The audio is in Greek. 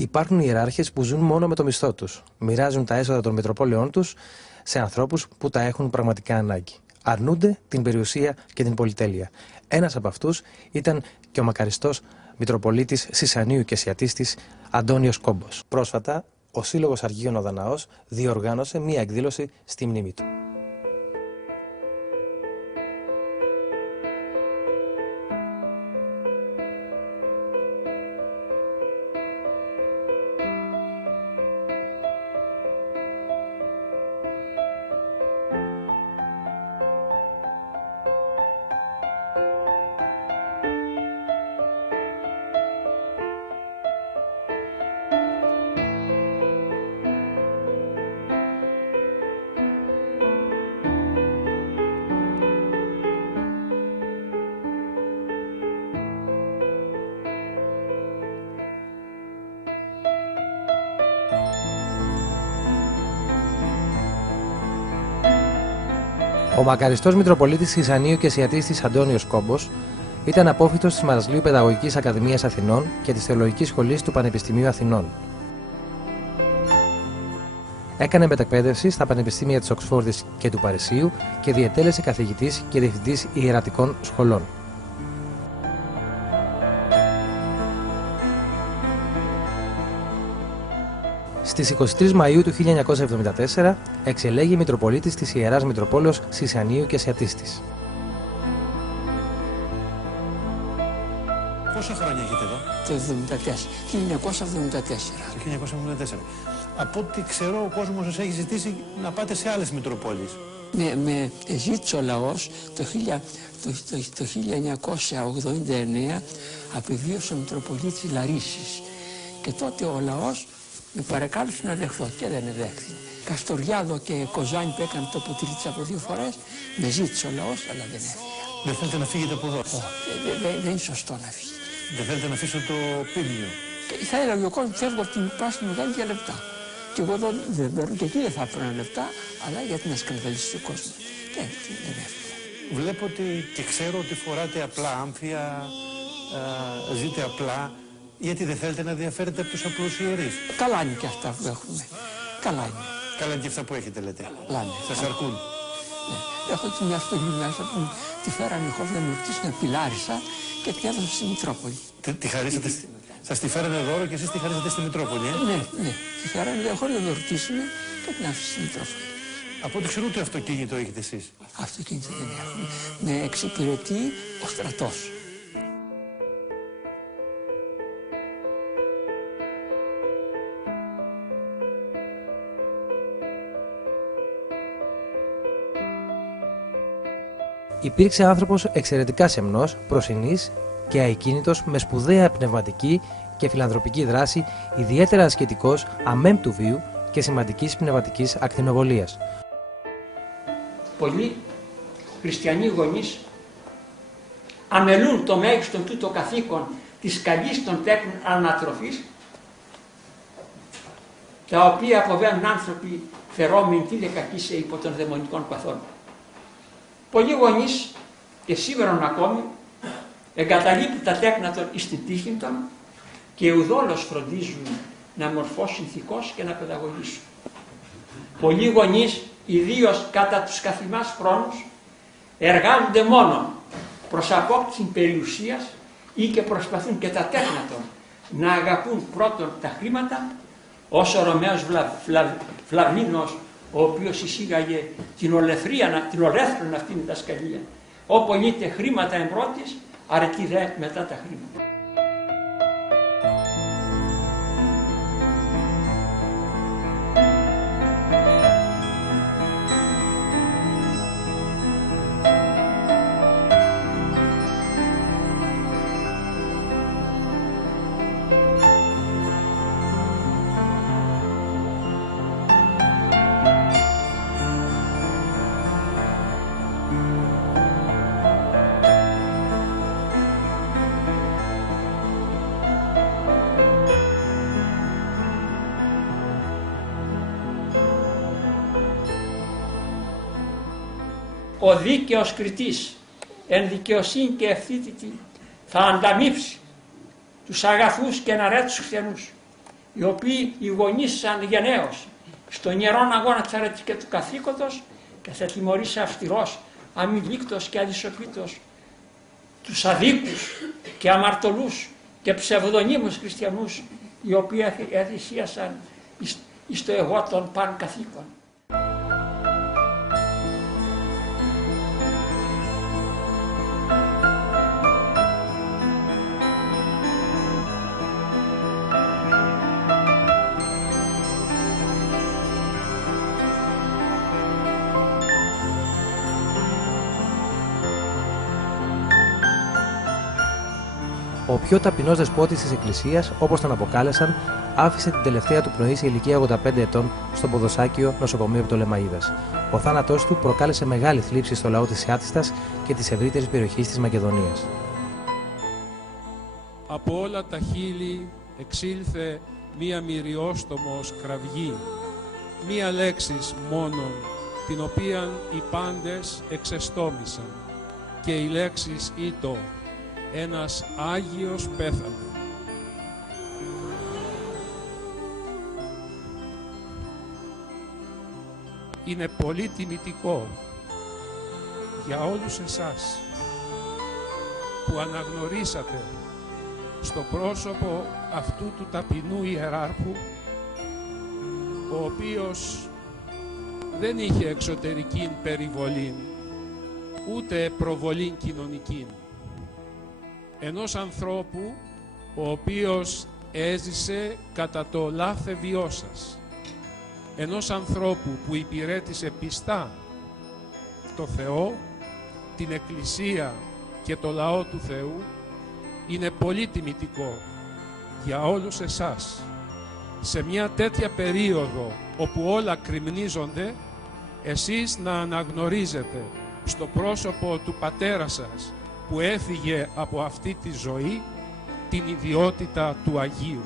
Υπάρχουν ιεράρχες που ζουν μόνο με το μισθό τους. Μοιράζουν τα έσοδα των Μητροπόλεων τους σε ανθρώπους που τα έχουν πραγματικά ανάγκη. Αρνούνται την περιουσία και την πολυτέλεια. Ένας από αυτούς ήταν και ο μακαριστός Μητροπολίτης Σισανίου και Σιατίστης Αντώνιος Κόμπος. Πρόσφατα, ο Σύλλογος Αργίων ο Δαναός διοργάνωσε μία εκδήλωση στη μνήμη του. Ο μακαριστός Μητροπολίτης Σισανίου και Σιατίστης Αντώνιος Κόμπος ήταν απόφοιτος της Μαρασλίου Παιδαγωγικής Ακαδημίας Αθηνών και της Θεολογικής Σχολής του Πανεπιστημίου Αθηνών. Έκανε μετακπαίδευση στα Πανεπιστήμια της Οξφόρδης και του Παρισίου και διετέλεσε καθηγητής και διευθυντής ιερατικών σχολών. Στις 23 Μαΐου του 1974 εξελέγει Μητροπολίτης της Ιεράς Μητροπόλεως Σισανίου και Σιατίστης. Πόσα χρόνια έχετε εδώ? Το 1974. Το 1974. Από ό,τι ξέρω, ο κόσμος σας έχει ζητήσει να πάτε σε άλλες Μητροπόλεις. Με ζήτησε ο λαός το 1989 απεβίωσε ο Μητροπολίτης Λαρίσης. Και τότε ο λαός με παρακάλεσε να δεχθώ και δεν δέχθη. Καστοριάδο και Κοζάνη που έκανε το ποτήρι από 2 φορές, με ζήτησε ο λαός, αλλά δεν έφυγα. Δεν θέλετε να φύγετε από εδώ? Δεν είναι σωστό να φύγει. Δεν θέλετε να αφήσω το πίμνιο? Θα έλεγε ο κόσμος, φεύγω από την πράσινη μεγάλη για λεπτά. Και εγώ δεν παίρνω, και εκεί δεν θα έπαιρνα λεπτά, αλλά γιατί να σκανδαλίσει ο κόσμος. Δεν έφυγα. Βλέπω ότι και ξέρω ότι φοράτε απλά άμφια, ζείτε απλά. Γιατί δεν θέλετε να διαφέρετε από τους απλούς ιερείς? Καλά είναι και αυτά που έχουμε. Καλά είναι. Καλά είναι και αυτά που έχετε, λέτε. Καλά είναι. Σας αρκούν? Ναι. Έχω και μια αυτοκίνητη μέσα που τη φέρανε χωρίς να με ρωτήσουν, πιλάρισα και την έδωσα στη Μητρόπολη. Τη χαρίσατε, σας τη φέρανε δώρο και εσείς τη χαρίσατε στη Μητρόπολη, Ναι, ναι. Τη φέρανε χωρίς να με ρωτήσουν και την άφησα στη Μητρόπολη. Από ό,τι ξέρω ούτε αυτοκίνητο έχετε εσείς. Αυτοκίνητο δεν έχουμε. Με εξυπηρετεί ο στρατός. Υπήρξε άνθρωπος εξαιρετικά σεμνός, προσινής και αεκίνητος, με σπουδαία πνευματική και φιλανθρωπική δράση, ιδιαίτερα ασκητικός, αμέμπτου βίου και σημαντικής πνευματικής ακτινοβολίας. Πολλοί χριστιανοί γονείς αμελούν το μέγιστον τούτο καθήκον της καλής των τέκνων ανατροφής, τα οποία αποβαίνουν άνθρωποι φερόμενοι τη δεκακίσε υπό των δαιμονικών παθών. Πολλοί γονείς και σήμερα ακόμη εγκαταλείπουν τα τέκνα των εις την τύχη των και ουδόλως φροντίζουν να μορφώσουν ηθικώς και να παιδαγωγήσουν. Πολλοί γονείς, ιδίως κατά τους καθημάς χρόνους, εργάζονται μόνο προς απόκτηση περιουσίας ή και προσπαθούν και τα τέκνα των να αγαπούν πρώτον τα χρήματα, ως ο Ρωμαίος Φλαμίνος, ο οποίος εισήγαγε την ολέθρον αυτήν διδασκαλία. Όπου λύτε χρήματα εμπρότης, αρετή δε μετά τα χρήματα. Ο δίκαιος κριτής, εν δικαιοσύνη και ευθύτητη, θα ανταμείψει τους αγαθούς και εναρέτους χριστιανούς οι οποίοι οι γονείς σαν γενναίος στον ιερόν αγώνα της αρετής και του καθήκοντος και θα τιμωρήσει αυστηρός, αμιλήκτος και αδυσοπίτος τους αδίκους και αμαρτωλούς και ψευδονίμους χριστιανούς, οι οποίοι εθυσίασαν εις το εγώ των παν καθήκων. Ο πιο ταπεινός δεσπότης της Εκκλησίας, όπως τον αποκάλεσαν, άφησε την τελευταία του πνοή σε ηλικία 85 ετών στο Ποδοσάκιο νοσοκομείο Πτολεμαΐδας. Ο θάνατός του προκάλεσε μεγάλη θλίψη στο λαό της Άττιστας και της ευρύτερης περιοχής της Μακεδονίας. Από όλα τα χείλη εξήλθε μία μυριόστομος κραυγή, μία λέξης μόνον, την οποίαν οι πάντες εξεστόμησαν, και η λέξης ήτο ένας Άγιος πέθανε. Είναι πολύ τιμητικό για όλους εσάς που αναγνωρίσατε στο πρόσωπο αυτού του ταπεινού ιεράρχου, ο οποίος δεν είχε εξωτερική περιβολή ούτε προβολή κοινωνική, ενός ανθρώπου ο οποίος έζησε κατά το λάθεβιό σας, ενός ανθρώπου που υπηρέτησε πιστά το Θεό, την Εκκλησία και το λαό του Θεού. Είναι πολύ τιμητικό για όλους εσάς σε μια τέτοια περίοδο όπου όλα κρυμνίζονται, εσείς να αναγνωρίζετε στο πρόσωπο του πατέρα σας που έφυγε από αυτή τη ζωή την ιδιότητα του Αγίου.